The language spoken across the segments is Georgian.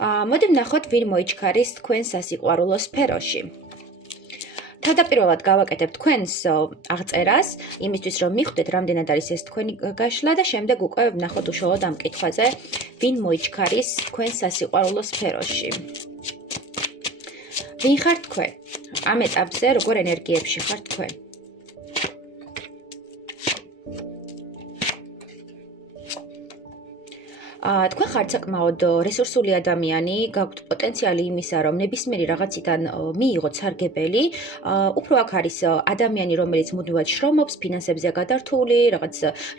მოდი ვნახოთ, ვინ მოიჩქარის თქვენ სასიყვარულო სფეროში. თავდაპირველად გავაკეთებ თქვენს აღწერას, იმისთვის რომ მიხვდეთ, რამდენად არის ეს თქვენი გაშლა და შემდეგ უკვე ვნახოთ უშუალოდ ამ კითხვაზე, ვინ მოიჩქარის თქვენ სასიყვარულო სფეროში. ვინ ხართ თქვენ? ამ ეტაპზე როგორ ენერგიებში ხართ თქვენ? თქვენ ხართ საკმაოდ რესურსული ადამიანი, გაქვთ პოტენციალი იმისა, რომ ნებისმიერი რაღაციდან მიიღოთ სარგებელი. უფრო აქ არის ადამიანი, რომელიც მუდმივად შრომობს, ფინანსებზეა გადართული,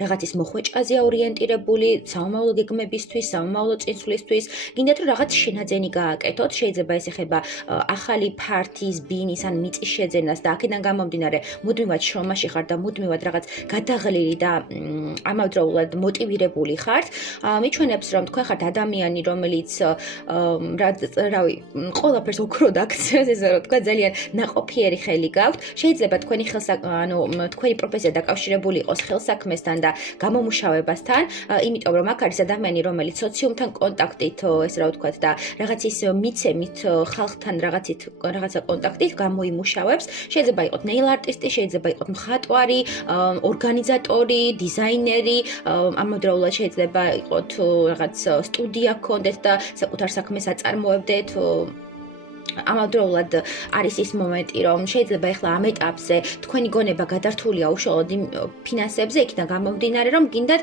რაღაცის მოხვეჭაზეა ორიენტირებული, საომავლო გეგმებისთვის, საომავლო წინსვლისთვის. გინდათ რომ რაღაც შენაძენი გააკეთოთ, შეიძლება ეს ეხება ახალი ფართის, ბინის ან მიწის შეძენას და აქედან გამომდინარე მუდმივად შრომაში ხართ და მუდმივად რაღაც გადაღლილი და ამავდროულად მოტივირებული ხართ. მიჩვენებს რომ თქვენ ხართ ადამიანი, რომელიც ყველაფერს ოქროდ აქცევს, ესე რომ თქვა ძალიან ნაყოფიერი ხელი გაქვთ. შეიძლება თქვენი თქვენი პროფესია დაკავშირებული იყოს ხელსაქმესთან და გამომუშავებასთან, იმიტომ რომ აქ არის ადამიანი, რომელიც სოციუმთან კონტაქტით, ესე რა ვთქვათ და რაღაცის მიცემით ხალხთან რაღაცა კონტაქტით გამოიმუშავებს. შეიძლება იყოს ნეილ არტისტი, შეიძლება იყოს მხატვარი, ორგანიზატორი, დიზაინერი, ამავდროულად შეიძლება იყოს რაღაც სტუდია გქონდეთ და საკუთარ საქმეს აწარმოებდეთ. ამავდროულად არის ის მომენტი, რომ შეიძლება ახლა ამ ეტაპზე თქვენი გონება გადართულია უშუალოდ ფინანსებზე, იქიდან გამომდინარე, რომ გინდათ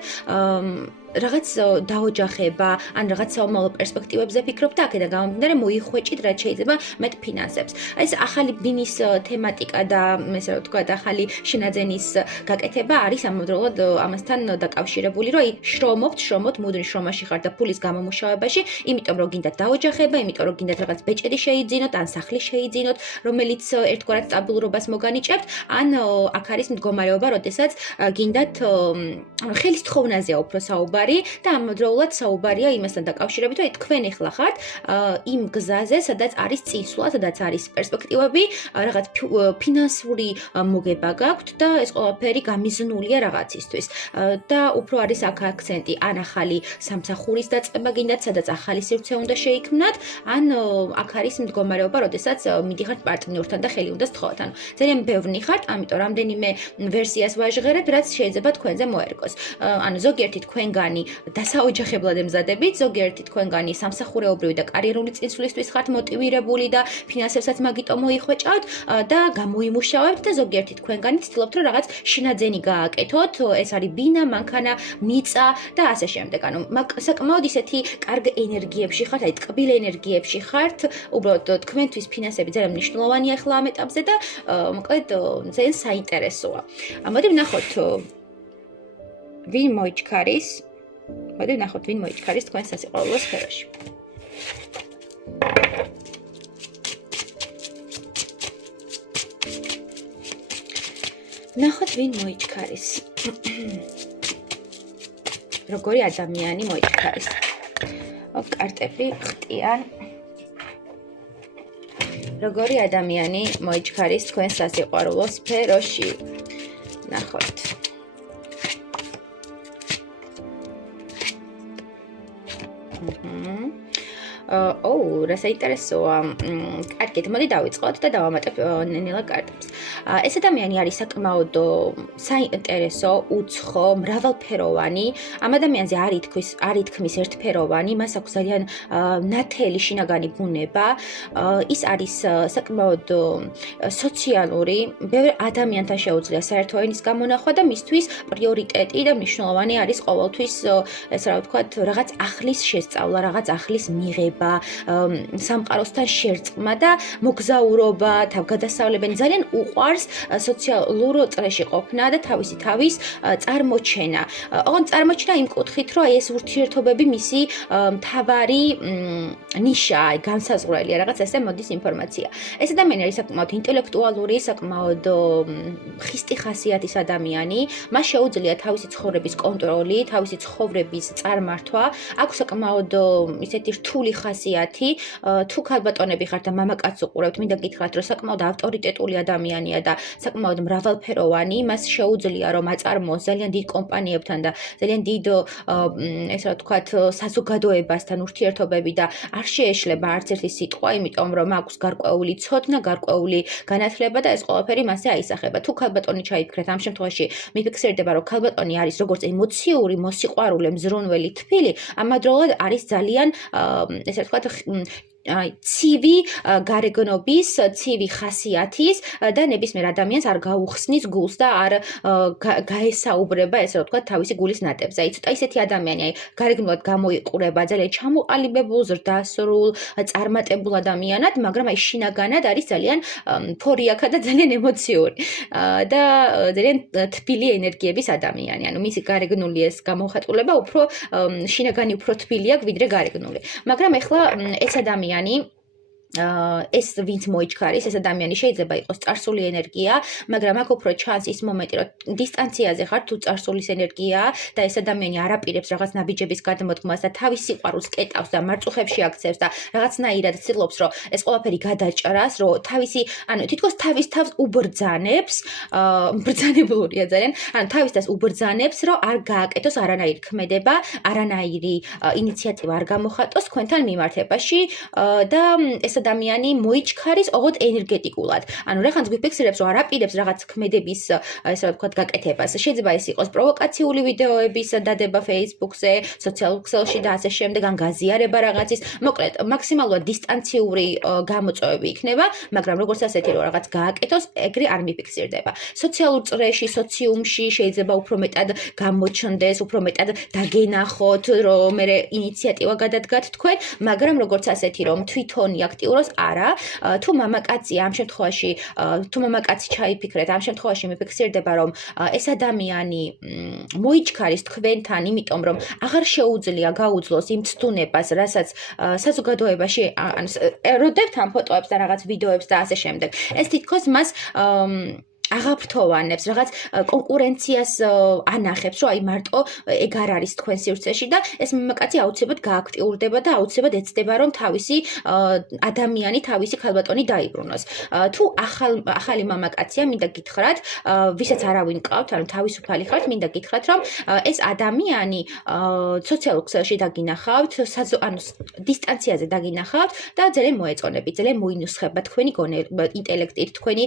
რაღაც დაოჯახება, ან რაღაც საომავლო პერსპექტივებზე ფიქრობ და აქედან გამომდინარე მოიხვეჭით, რაც შეიძლება მეტ ფინანსებს. ეს ახალი ბინის თემატიკა და ესე რა ვთქვათ, ახალი შენაძენის გაკეთება არის ამავდროულად ამასთან დაკავშირებული, რომ შრომობთ, მუდმივ შრომაში ხართ და ფულის გამომუშავებაში, იმიტომ რომ გინდათ დაოჯახება, იმიტომ რომ გინდათ რაღაც ბეჭედი შეიძინოთ, ან სახლი შეიძინოთ, რომელიც ერთგვარად სტაბილურობას მოგანიჭებთ, ან აქ არის მდგომარეობა, როდესაც გინდათ ხელის თხოვნაზეა უფრო საუბარი და ამავდროულად საუბარია იმასთან დაკავშირებით, რომ თქვენ ახლა ხართ იმ გზაზე, სადაც არის წინსვლა, სადაც არის პერსპექტივები, რაღაც ფინანსური მოგება გაქვთ და ეს ყველაფერი გამიზნულია რაღაცისთვის. და უფრო არის აქ აქცენტი, ან ახალი სამსახურის დაწყება გინდათ, სადაც ახალი სივრცე უნდა შეიქმნათ, ან აქ არის მდგომარეობა, როდესაც მიდიხართ პარტნიორთან და ხელი უნდა სთხოვოთ. ანუ ძალიან ბევრი ხართ, ამიტომ რამდენიმე ვერსიას ვაჟღერებ, რაც შეიძლება თქვენზე მოერგოს. ანუ ზოგიერთი თქვენგანი დასაოჯახებლად ემზადებით, ზოგიერთი თქვენგანი სამსახურეობრივი და კარიერული წინსვლისთვის ხართ მოტივირებული და ფინანსებსაც მაგიტომ მოიხვეჭავთ და გამოიმუშავებთ და ზოგიერთი თქვენგანი ცდილობთ რომ რაღაც შენაძენი გააკეთოთ, ეს არის ბინა, მანქანა, მიწა და ასე შემდეგ. ანუ საკმაოდ ისეთი კარგ ენერგიებში ხართ, აი ტკბილ ენერგიებში ხართ, უბრალოდ თქვენთვის ფინანსები ძალიან მნიშვნელოვანია ახლა ამ ეტაპზე და მოკლედ ძალიან საინტერესოა. მოდი ვნახოთ ვინ მოიჩქარის თქვენ სასიყვარულო სფეროში. ვნახოთ ვინ მოიჩქარის. როგორი ადამიანი მოიჩქარის. კარტები ხტიან. როგორი ადამიანი მოიჩქარის თქვენ სასიყვარულო სფეროში. ვნახოთ. რა საინტერესოა. კარგით, მოდი დავიწყოთ და დავამატებ ნელა კარტებს. ეს ადამიანი არის საკმაოდ საინტერესო, უცხო, მრავალფეროვანი. ამ ადამიანზე არ ითქმის ერთფეროვანი, მას აქვს ძალიან ნათელი შინაგანი ბუნება. ის არის საკმაოდ სოციალური, ბევრ ადამიანთან შეუძლია საერთო ენის გამონახვა და მისთვის პრიორიტეტი და მნიშვნელოვანი არის ყოველთვის, ესე რა ვთქვათ, რაღაც ახლის შესწავლა, რაღაც ახლის მიღება, სამყაროსთან შერწყმა და მოგზაურობა, თავგადასავლებელი. ძალიან უყვარს სოციალურ წრეში ყოფნა და თავისი თავის წარმოჩენა. ოღონდ წარმოჩენა იმ კუთხით, რომ ეს ურთიერთობები მისი მთავარი ნიშაა, განსაზღვრელია, რაღაც ესე მოდის ინფორმაცია. ეს ადამიანი არის საკმაოდ ინტელექტუალური, საკმაოდ ხისტი ხასიათის ადამიანი. მას შეუძლია თავისი ცხოვრების კონტროლი, თავისი ცხოვრების წარმართვა. აქვს საკმაოდ ისეთი რთული ხასიათი, თუ ქალბატონები ხართ და მამაკაცს უყურებთ, მინდა გითხრათ, რომ საკმაოდ ავტორიტეტული ადამიანია და საკმაოდ მრავალფეროვანი, მას შეუძლია რომ აწარმოოს ძალიან დიდ კომპანიებთან და ძალიან დიდ ესე ვთქვათ, საზოგადოებასთან ურთიერთობები და არ შეეშლება არც ერთი სიტყვა, იმიტომ რომ აქვს გარკვეული ცოდნა, გარკვეული განათლება და ეს ყველაფერი მასზე აისახება. თუ ქალბატონი ჩაიფიქრეთ, ამ შემთხვევაში მიფიქსირდება, რომ ქალბატონი არის როგორც ემოციური, მოსიყვარულე, მზრუნველი, თბილი, ამავდროულად არის ძალიან ესე ვთქვათ ცივი გარეგნობის, ცივი ხასიათის და ნებისმიერ ადამიანს არ გაუხსნის გულს და არ გაესაუბრება, ესე ვთქვათ, თავისი გულის ნატებზე. აი, ცოტა ისეთი ადამიანი, აი, გარეგნულად გამოიყურება ძალიან ჩამოყალიბებულ, ზრდასრულ, წარმატებულ ადამიანად, მაგრამ აი შინაგანად არის ძალიან ფორიაქა და ძალიან ემოციური და ძალიან თბილი ენერგიების ადამიანი. ანუ მისი გარეგნული ეს გამოხატულება უფრო შინაგანი უფრო თბილია ვიდრე გარეგნული. მაგრამ ეხლა ეს ადამიანი ეს ვინც მოიჩქარის, ეს ადამიანი შეიძლება იყოს წარსული ენერგია, მაგრამ აქ უფრო ჩანს ის მომენტი, რომ დისტანციაზე ხარ, თუ წარსულის ენერგიაა და ეს ადამიანი არ აპირებს რაღაც ნაბიჯების გადმოდგმას და თავის სიყვარულს კეტავს და მარწუხებში აქცევს და რაღაცნაირად ცდილობს, რომ ეს ყველაფერი გადაჭრას, რომ თავისი, ანუ თითქოს თავის თავს უბრძანებს, ბრძანებულია ძალიან, ანუ თავის თავს უბრძანებს, რომ არ გააკეთოს არანაირი ქმედება, არანაირი ინიციატივა არ გამოხატოს თქვენთან მიმართებაში და ეს ადამიანი მოიჩქარის ოღონდ ენერგეტიკულად. ანუ რახანს გვიფიქსირებს, რომ არ აპირებს რაღაც ქმედების, ესე ვთქვათ, გაკეთებას. შეიძლება ეს იყოს პროვოკაციული ვიდეოების დადება Facebook-ზე, სოციალურ ქსელში და ასე შემდეგ, ან გაზიარება რაღაცის. მოკლედ, მაქსიმალურად დისტანციური გამოწვევები იქნება, მაგრამ როგორც ასეთი რომ რაღაც გააკეთოს, ეგრე არ მიფიქსირდება. სოციალურ წრეში, სოციუმში შეიძლება უფრო მეტად გამოჩნდეს, უფრო მეტად დაგენახოთ, რომ მე ინიციატივა გადადგათ თქვენ, მაგრამ როგორც ასეთი რომ თვითონი აქტიუროს არა, თუ მამაკაცია ამ შემთხვევაში, თუ მამაკაცი ჩაიფიქრეთ, ამ შემთხვევაში მიფიქსირდება, რომ ეს ადამიანი მოიჩქარის თქვენთან, იმიტომ რომ აღარ შეუძლია გაუძლოს იმ ცდუნებას, რასაც საზოგადოებაში როდებთ ამ ფოტოებს და რაღაც ვიდეოებს და ასე შემდეგ. ეს თითქოს მას აღაფრთოვანებს, რაღაც კონკურენციას ანახებს, რომ აი მარტო ეგ არ არის თქვენ სივრცეში და ეს მამაკაცი აუცილებლად გააქტიურდება და აუცილებლად ეცდება, რომ თავისი ადამიანი, თავისი ქალბატონი დაიბრუნოს. თუ ახალი მამაკაცია, მინდა გითხრათ, ვისაც არავინ ყავთ, ანუ თავისუფალი ხართ, მინდა გითხრათ, რომ ეს ადამიანი სოციალურ ქსელში დაგინახავთ, ანუ დისტანციაზე დაგინახავთ და ძალიან მოეწონებით, ძალიან მოინუსხება თქვენი ინტელექტით, თქვენი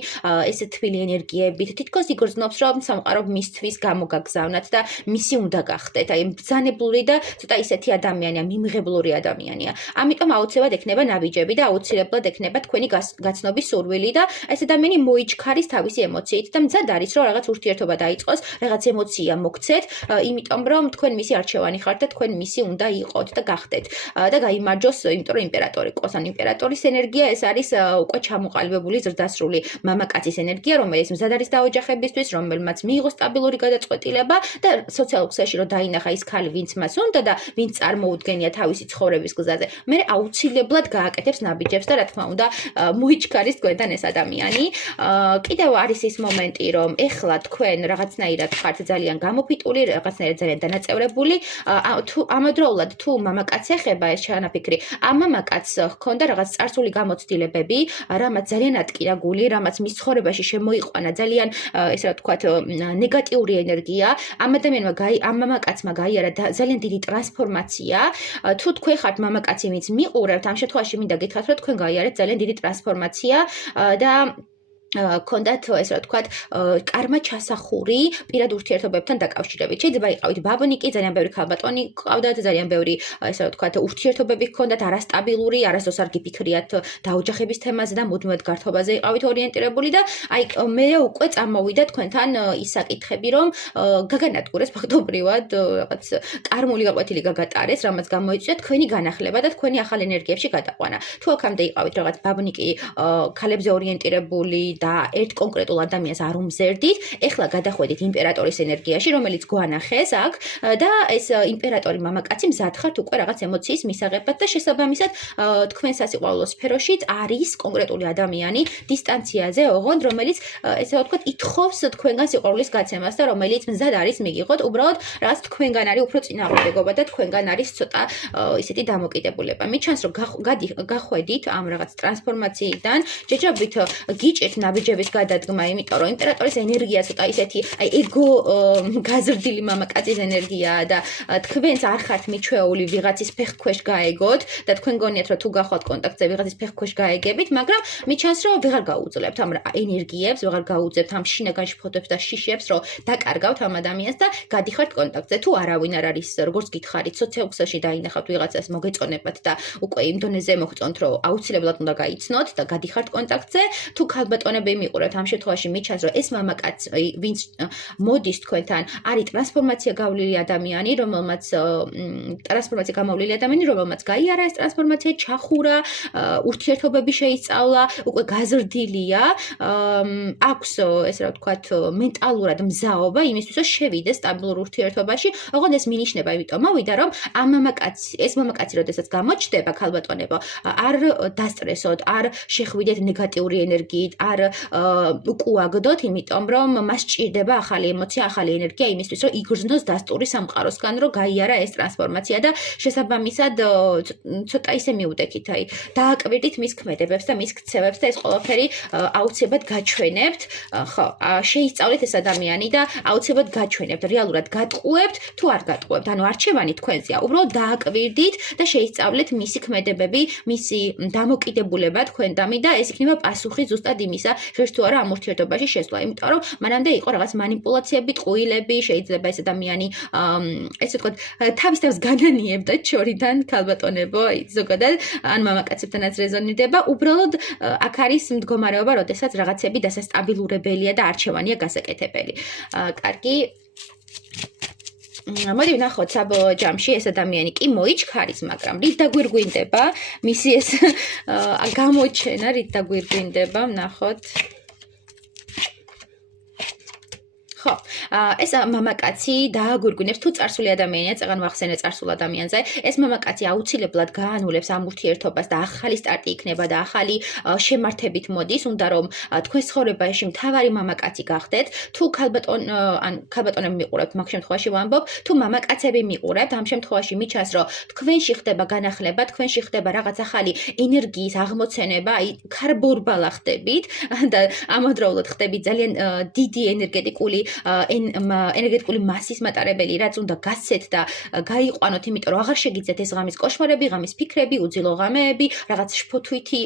ეს თბილი ენერგია თითქოს იგრძნობს, რომ სამყარო მისთვის გამოგაგზავნათ და მისი უნდა გახდეთ. აი, ბრძანებული და ცოტა ისეთი ადამიანია, მიმღებლური ადამიანია. ამიტომ აუცილებლად ექნება ნაბიჯები და აუცილებლად ექნება თქვენი გაცნობის სურვილი და ეს ადამიანი მოიჩქარის თავისი ემოციით და მზად არის, რომ რაღაც ურთიერთობა დაიწყოს, რაღაც ემოცია მოგცეთ, იმიტომ რომ თქვენ მისი არჩევანი ხართ და თქვენ მისი უნდა იყოთ და გახდეთ და გაიმარჯოს, იმიტომ რომ იმპერატორი ყავს, ან იმპერატორის ენერგია ეს არის უკვე ჩამოყალიბებული ზრდასრული მამაკაცის ენერგია, რომელიც მზად არის დაოჯახებისთვის, რომელმაც მიიღო სტაბილური გადაწყვეტილება და სოციალურ ქსელში რომ დაინახა ის ქალი, ვინც მას უნდა და ვინც წარმოუდგენია თავისი ცხოვრების გზაზე, მე აუცილებლად გააკეთებს ნაბიჯებს და რა თქმა უნდა მოიჩქარის თქვენთან ეს ადამიანი. კიდევ არის ის მომენტი, რომ ეხლა თქვენ რაღაცნაირად ხართ ძალიან გამოფიტული, რაღაცნაირად ძალიან დანაწევრებული, ამავდროულად თუ მამაკაც ეხება ეს ჩანაფიქრი, ამ მამაკაცს ჰქონდა რაღაც წარსული გამოცდილებები, რამაც ძალიან ატკირა გული, რამაც მის ცხოვრებაში შემოიყვანა ძალიან ესე რა ვთქვათ ნეგატიური ენერგია, ამ ადამიანმა ამ მამაკაცმა გაიარა ძალიან დიდი ტრანსფორმაცია. თუ თქვენ ხართ მამაკაცი, ვინც მიყურებთ, ამ შემთხვევაში მინდა გითხრათ, რომ თქვენ გაიარეთ ძალიან დიდი ტრანსფორმაცია და კონდათ ესე რა ვთქვათ კარმა ჩასახური პირად ურთიერთობებთან დაკავშირებით. შეიძლება იყავით ბაბნიკი, ძალიან ბევრი ქალბატონი ყავდათ, ძალიან ბევრი ესე რა ვთქვათ ურთიერთობები ჰქონდათ, არასტაბილური, არასდროს არ გიფიქრიათ დაოჯახების თემაზე და მუდმივად გართობაზე იყავით ორიენტირებული და აი მე უკვე წამოვიდა თქვენთან ის საკითხები, რომ გაგანადგურეს ფაქტობრივად რაღაც კარმული გაკვეთილი გაგატარეს, რამაც გამოიწვია თქვენი განახლება და თქვენი ახალ ენერგიებში გადაყვანა. თუ აქამდე იყავით რაღაც ბაბნიკი, ქალებზე ორიენტირებული და ერთ კონკრეტულ ადამიანს არ უმზერდით, ეხლა გადახვედით იმპერატორის ენერგიაში, რომელიც გვანახეს აქ და ეს იმპერატორი მამაკაცი მზად ხართ უკვე რაღაც ემოციის მისაღებად და შესაბამისად თქვენ სასიყვარულო სფეროშიც არის კონკრეტული ადამიანი დისტანციაზე, ოღონდ რომელიც ესე ვთქვათ, ითხოვს თქვენგან სიყვარულის გაცემას და რომელიც მზად არის მიგიღოთ, უბრალოდ რაღაც თქვენგან არის უფრო წინააღმდეგობა და თქვენგან არის ცოტა ისეთი დამოკიდებულება. მით ჩანს, რომ გახვედით ამ რაღაც ტრანსფორმაციიდან, ჯერჯერობით გიჭირთ ნაბიჯების გადადგმა, იმიტომ რომ იმპერატორის ენერგია ცოტა ისეთი ეგო გაზრდილი მამაკაცის ენერგიაა და თქვენც არ ხართ მიჩვეული ვიღაცის ფეხქვეშ გაეგოთ და თქვენ გონიათ, რომ თუ გახვალთ კონტაქტზე ვიღაცის ფეხქვეშ გაეგებით, მაგრამ მით ჩანს, რომ ვეღარ გაუძლებთ ამ ენერგიებს, ვეღარ გაუძლებთ ამ შინაგან შფოთებს და შიშებს, რომ დაკარგავთ ამ ადამიანს და გადიხართ კონტაქტზე. თუ არავინ არ არის, როგორც გითხარით, სოციალურ ქსელში დაინახავთ ვიღაცას მოგეწონებათ და უკვე იმ დონეზე მოხწონთ, რომ აუცილებლად უნდა გაიცნოთ და გადიხართ კონტაქტზე. თუ ქალბატონები მიყურებთ, ამ შემთხვევაში მით ჩანს, რომ ეს მამაკაცი, ვინც მოდის თქვენთან, არის ტრანსფორმაცია გავლილი ადამიანი, რომელმაც გაიარა ეს ტრანსფორმაცია, ჩახურა, ურთიერთობები შეისწავლა, უკვე გაზრდილია, აქვს ესე რა ვთქვათ, მენტალურად მზაობა იმისთვის, რომ შევიდეს სტაბილურ ურთიერთობაში. ოღონდ ეს მინიშნება იმიტომ მოვიდა, რომ ეს მამაკაცი, როდესაც გამოჩნდება ქალბატონებო, არ დასტრესოთ, არ შეხვიდეთ ნეგატიური ენერგიით, არ უკუაგდოთ, იმიტომ რომ მას სჭირდება ახალი ემოცია, ახალი ენერგია იმისთვის, რომ იგრძნოს დასტური სამყაროსგან, რომ გაიარა ეს ტრანსფორმაცია და შესაბამისად ცოტა ისე მიუდექით, აი, დააკვირდით მის ქმედებებს და მის ქცევებს და ეს ყველაფერი აუცილებლად გაჩვენებთ, ხო, შეისწავლეთ ეს ადამიანი და აუცილებლად გაჩვენებთ, რეალურად გატყუებთ თუ არ გატყუებთ, ანუ არჩევანი თქვენზეა, უბრალოდ დააკვირდით და შეისწავლეთ მისი ქმედებები, მისი დამოკიდებულება თქვენდამი და ეს იქნება პასუხი ზუსტად იმისა, თუ არა ამ ურთიერთობაში შესვლა, იმიტომ რომ მანამდე იყო რაღაც манипуляციები, ტყუილები, შეიძლება ეს ადამიანი ესე ვთქვათ, თავის თავს განანიებდა შორიდან ქალბატონებო, ზოგადად ან მამაკაცებთანაც რეზონირდება, უბრალოდ აქ არის მდგომარეობა, როდესაც რაღაცები დასასტაბილურებელია და არჩევანია გასაკეთებელი. კარგი. მოდი ვნახოთ საბოლოო ჯამში ეს ადამიანი კი მოიჩქარის, მაგრამ რით დაგვირგვინდება მისი ეს გამოჩენა, რით დაგვირგვინდება, ვნახოთ. ხო, ეს მამაკაცი დააგვირგვინებს თუ წარსული ადამიანია, წეგან ვახსენე წარსულ ადამიანზე, ეს მამაკაცი აუცილებლად გაანულებს ამ ურთიერთობას და ახალი სტარტი იქნება და ახალი შემართებით მოდის, უნდა რომ თქვენ ცხოვრებაში მთავარი მამაკაცი გახდეთ, თუ ქალბატონები მიყურებთ, მაგ შემთხვევაში ვამბობ, თუ მამაკაცები მიყურებთ, ამ შემთხვევაში მიჩანს, რომ თქვენში ხდება განახლება, თქვენში ხდება რაღაც ახალი ენერგიის აღმოცენება, აი ქარბორბალა ხდებით და ამავდროულად ხდებით ძალიან დიდი ენერგეტიკული მასის მატარებელი, რაც უნდა გასცეთ და გაიყვანოთ, იმიტომ რომ აღარ შეგიძლიათ ეს ღამის კოშმარები, ღამის ფიქრები, უძილო ღამეები, რაღაც შფოთვითი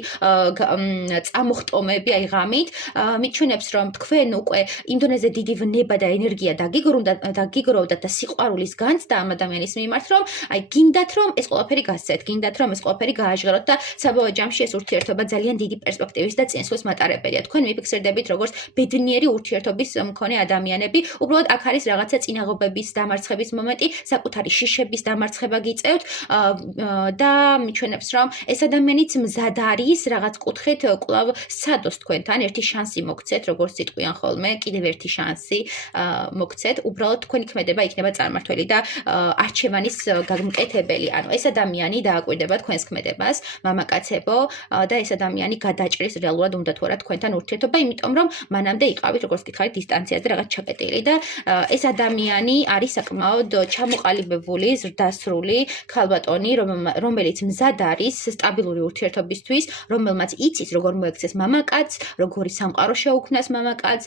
წამოხტომები, აი ღამით, მიჩვენებს, რომ თქვენ უკვე იმ დონეზე დიდი ვნება და ენერგია დაგიგროვდათ და სიყვარულის განცდა ამ ადამიანის მიმართ, რომ აი გინდათ, რომ ეს ყველაფერი გასცეთ, გინდათ, რომ ეს ყველაფერი გააჟღეროთ და საბოლოო ჯამში ეს ურთიერთობა ძალიან დიდი პერსპექტივის და წინსვლის მატარებელია. თქვენ მიფიქსირდებით როგორც ბედნიერი ურთიერთობის მქონე ადამიანები, უბრალოდ აქ არის რაღაცა წინაღობების დამარცხების მომენტი, საკუთარი შიშების დამარცხება გიწევთ და მიჩვენებს, რომ ეს ადამიანიც მზად არის რაღაც კუთხით კვლავ სცადოს თქვენთან, ერთი შანსი მოგცეთ, როგორც სიტყვიან ხოლმე, კიდევ ერთი შანსი მოგცეთ, უბრალოდ თქვენი ქმედება იქნება წარმართველი და არჩევანის გამკეთებელი. ანუ ეს ადამიანი დააკვირდება თქვენს ქმედებას, მამაკაცებო, და ეს ადამიანი გადაჭრის რეალურად უნდა თუ არა თქვენთან ურთიერთობა, იმიტომ რომ მანამდე იყავით, როგორც გითხარით, დისტანციაზე რაღაც ჩაკეტილი და ეს ადამიანი არის საკმაოდ ჩამოყალიბებული, ზრდასრული ქალბატონი, რომელიც მზად არის სტაბილური ურთიერთობისთვის, რომელმაც იცის, როგორ მოექცეს მამაკაცს, როგორი სამყარო შეუქმნას მამაკაცს,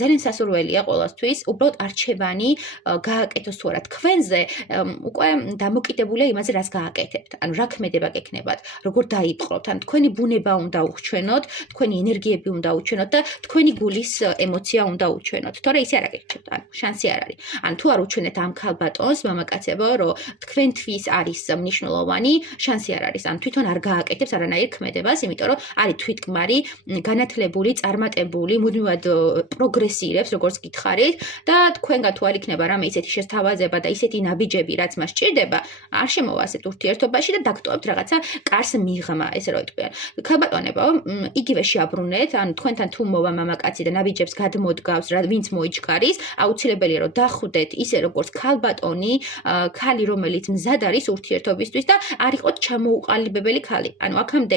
ძალიან სასურველია ყოველთვის, უბრალოდ არჩევანი გააკეთოს თუ არა თქვენზე, უკვე დამოკიდებულია იმაზე, რას გააკეთებთ. ანუ რა ქმედება გექნებათ, როგორ დაიპყრობთ, ან თქვენი ბუნება უნდა უჩვენოთ, თქვენი ენერგიები უნდა უჩვენოთ და თქვენი გულის ემოცია უნდა უჩვენოთ. თორე ისე არ აგირჩევთ, ანუ შანსი არ არის. ანუ თუ არ უჩვენეთ ამ ქალბატონს, მამაკაცებო, რომ თქვენთვის არის მნიშვნელოვანი, შანსი არ არის. ანუ თვითონ არ გააკეთებს არანაირ ქმედებას, იმიტომ რომ არის თვითკმარი, განათლებული, წარმატებული, მუდმივად პროგრესირებს, როგორც გითხარით და თქვენგან თუ არ იქნება რამე ისეთი შესთავაზება და ისეთი ნაბიჯები, რაც მას სჭირდება, არ შემოვა ასეთ ურთიერთობაში და დაგტოვებთ რაღაცა კარს მიღმა, ესე რომ იტყვიან. ქალბატონებო, იგივე შეაბრუნეთ, ანუ თქვენთან თუ მოვა მამაკაცი და ნაბიჯებს გადმოდგავს, ვინც მოიჩქარის, აუცილებელია რომ დახვდეთ ისე როგორც ქალბატონი, ქალი რომელიც მზად არის ურთიერთობისთვის და არ იყოთ ჩამოუყალიბებელი ქალი. ანუ აქამდე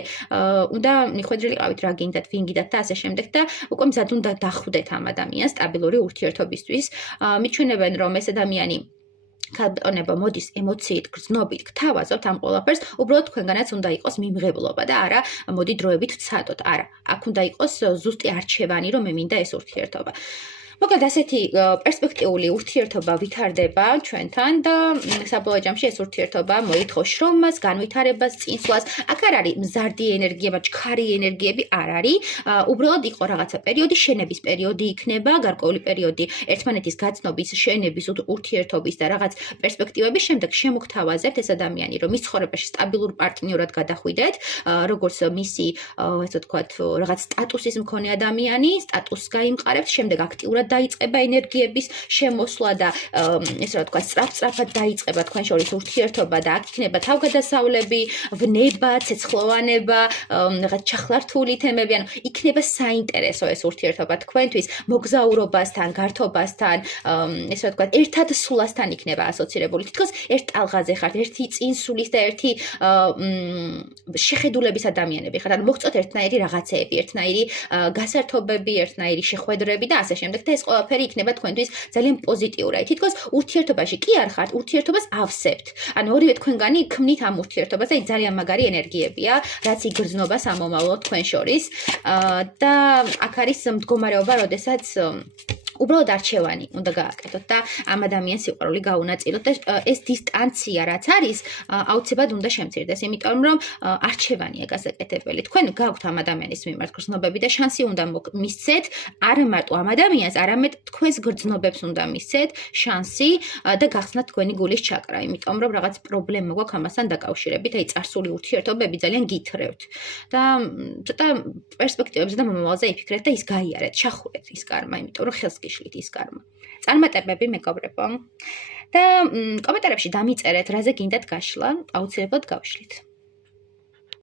უნდა მიხვედრილიყავით რა გინდათ, ვინ გინდათ და ასე შემდეგ და უკვე მზად უნდა დახვდეთ ამ ადამიანს სტაბილური ურთიერთობისთვის. მიჩვენებენ რომ ეს ადამიანი ქალბატონებო მოდის ემოციით, გრძნობით, გთავაზობთ ამ ყველაფერს, უბრალოდ თქვენგანაც უნდა იყოს მიმღებლობა და არა მოდი დროებით ვცადოთ. არა, აქ უნდა იყოს ზუსტი არჩევანი, რომ მე მინდა ეს ურთიერთობა. მოკლედ ასეთი პერსპექტიული ურთიერთობა ვითარდება ჩვენთან და საბოლოო ჯამში ეს ურთიერთობა მოითხოვს შრომას, განვითარებას, წინსვლას. აქ არ არის მზარდი ენერგია, ჩქარი ენერგიები არ არის. უბრალოდ იყო რაღაცა პერიოდი, შენების პერიოდი იქნება, გარკვეული პერიოდი ერთმანეთის გაცნობის, შენების, ურთიერთობის და რაღაც პერსპექტივების შემდეგ შემოგთავაზებთ ეს ადამიანი, რომ მის ცხოვრებაში სტაბილურ პარტნიორად გადახვიდეთ, როგორც მისი, ასე ვთქვათ, რაღაც სტატუსის მქონე ადამიანი, სტატუსს გაიმყარებთ, შემდეგ აქტიურად დაიწყება ენერგიების შემოსვლა და ესე რა ვთქვათ, სწრაფად დაიწყება თქვენ შორის ურთიერთობა და აქ იქნება თავგადასავლები, ვნება, ცეცხლოვანება, რაღაც ჩახლართული თემები, ანუ იქნება საინტერესო ეს ურთიერთობა თქვენთვის, მოგზაურობასთან, გართობასთან, ესე რა ვთქვათ, ერთად სულასთან იქნება ასოცირებული. თითქოს ერთ ტალღაზე ხართ, ერთი წინსულის და ერთი შეხედულების ადამიანები ხართ. ანუ მოგწოთ ერთნაირი რაღაცეები, ერთნაირი გასართობები, ერთნაირი შეხვედრები და ასე შემდეგ და ეს ყველაფერი იქნება თქვენთვის ძალიან პოზიტიური. თითქოს ურთიერთობაში კი არ ხართ, ურთიერთობას ავსებთ. ანუ ორივე თქვენგანი ქმნით ამ ურთიერთობას და ძალიან მაგარი ენერგიებია, რაც იგრძნობა სამომავლოდ თქვენ შორის. და აქ არის მდგომარეობა, როდესაც უბრალოდ არჩევანი უნდა გააკეთოთ და ამ ადამიანს სიყვარული გაუნაწილოთ და ეს დისტანცია რაც არის, აუცილებლად უნდა შემცირდეს, იმიტომ რომ არჩევანია გასაკეთებელი. თქვენ გაქვთ ამ ადამიანის მიმართ გრძნობები და შანსი უნდა მისცეთ, არა მარტო ამ ადამიანს, არამედ თქვენს გრძნობებს უნდა მისცეთ შანსი და გახსნათ თქვენი გულის ჩაკრა, იმიტომ რომ რაღაც პრობლემა გვაქვს ამასთან დაკავშირებით, აი წარსული ურთიერთობები ძალიან გითხრევთ და ცოტა პერსპექტივებზე და მომავალზე იფიქრეთ და ის გაიარეთ, ჩახურეთ ის კარმა, იმიტომ რომ ხელს გიშლით ის კარმა. წარმატებები მეგობრებო. და კომენტარებში დამიწერეთ, რაზე გინდათ გაშლა, აუცილებლად გავშლით.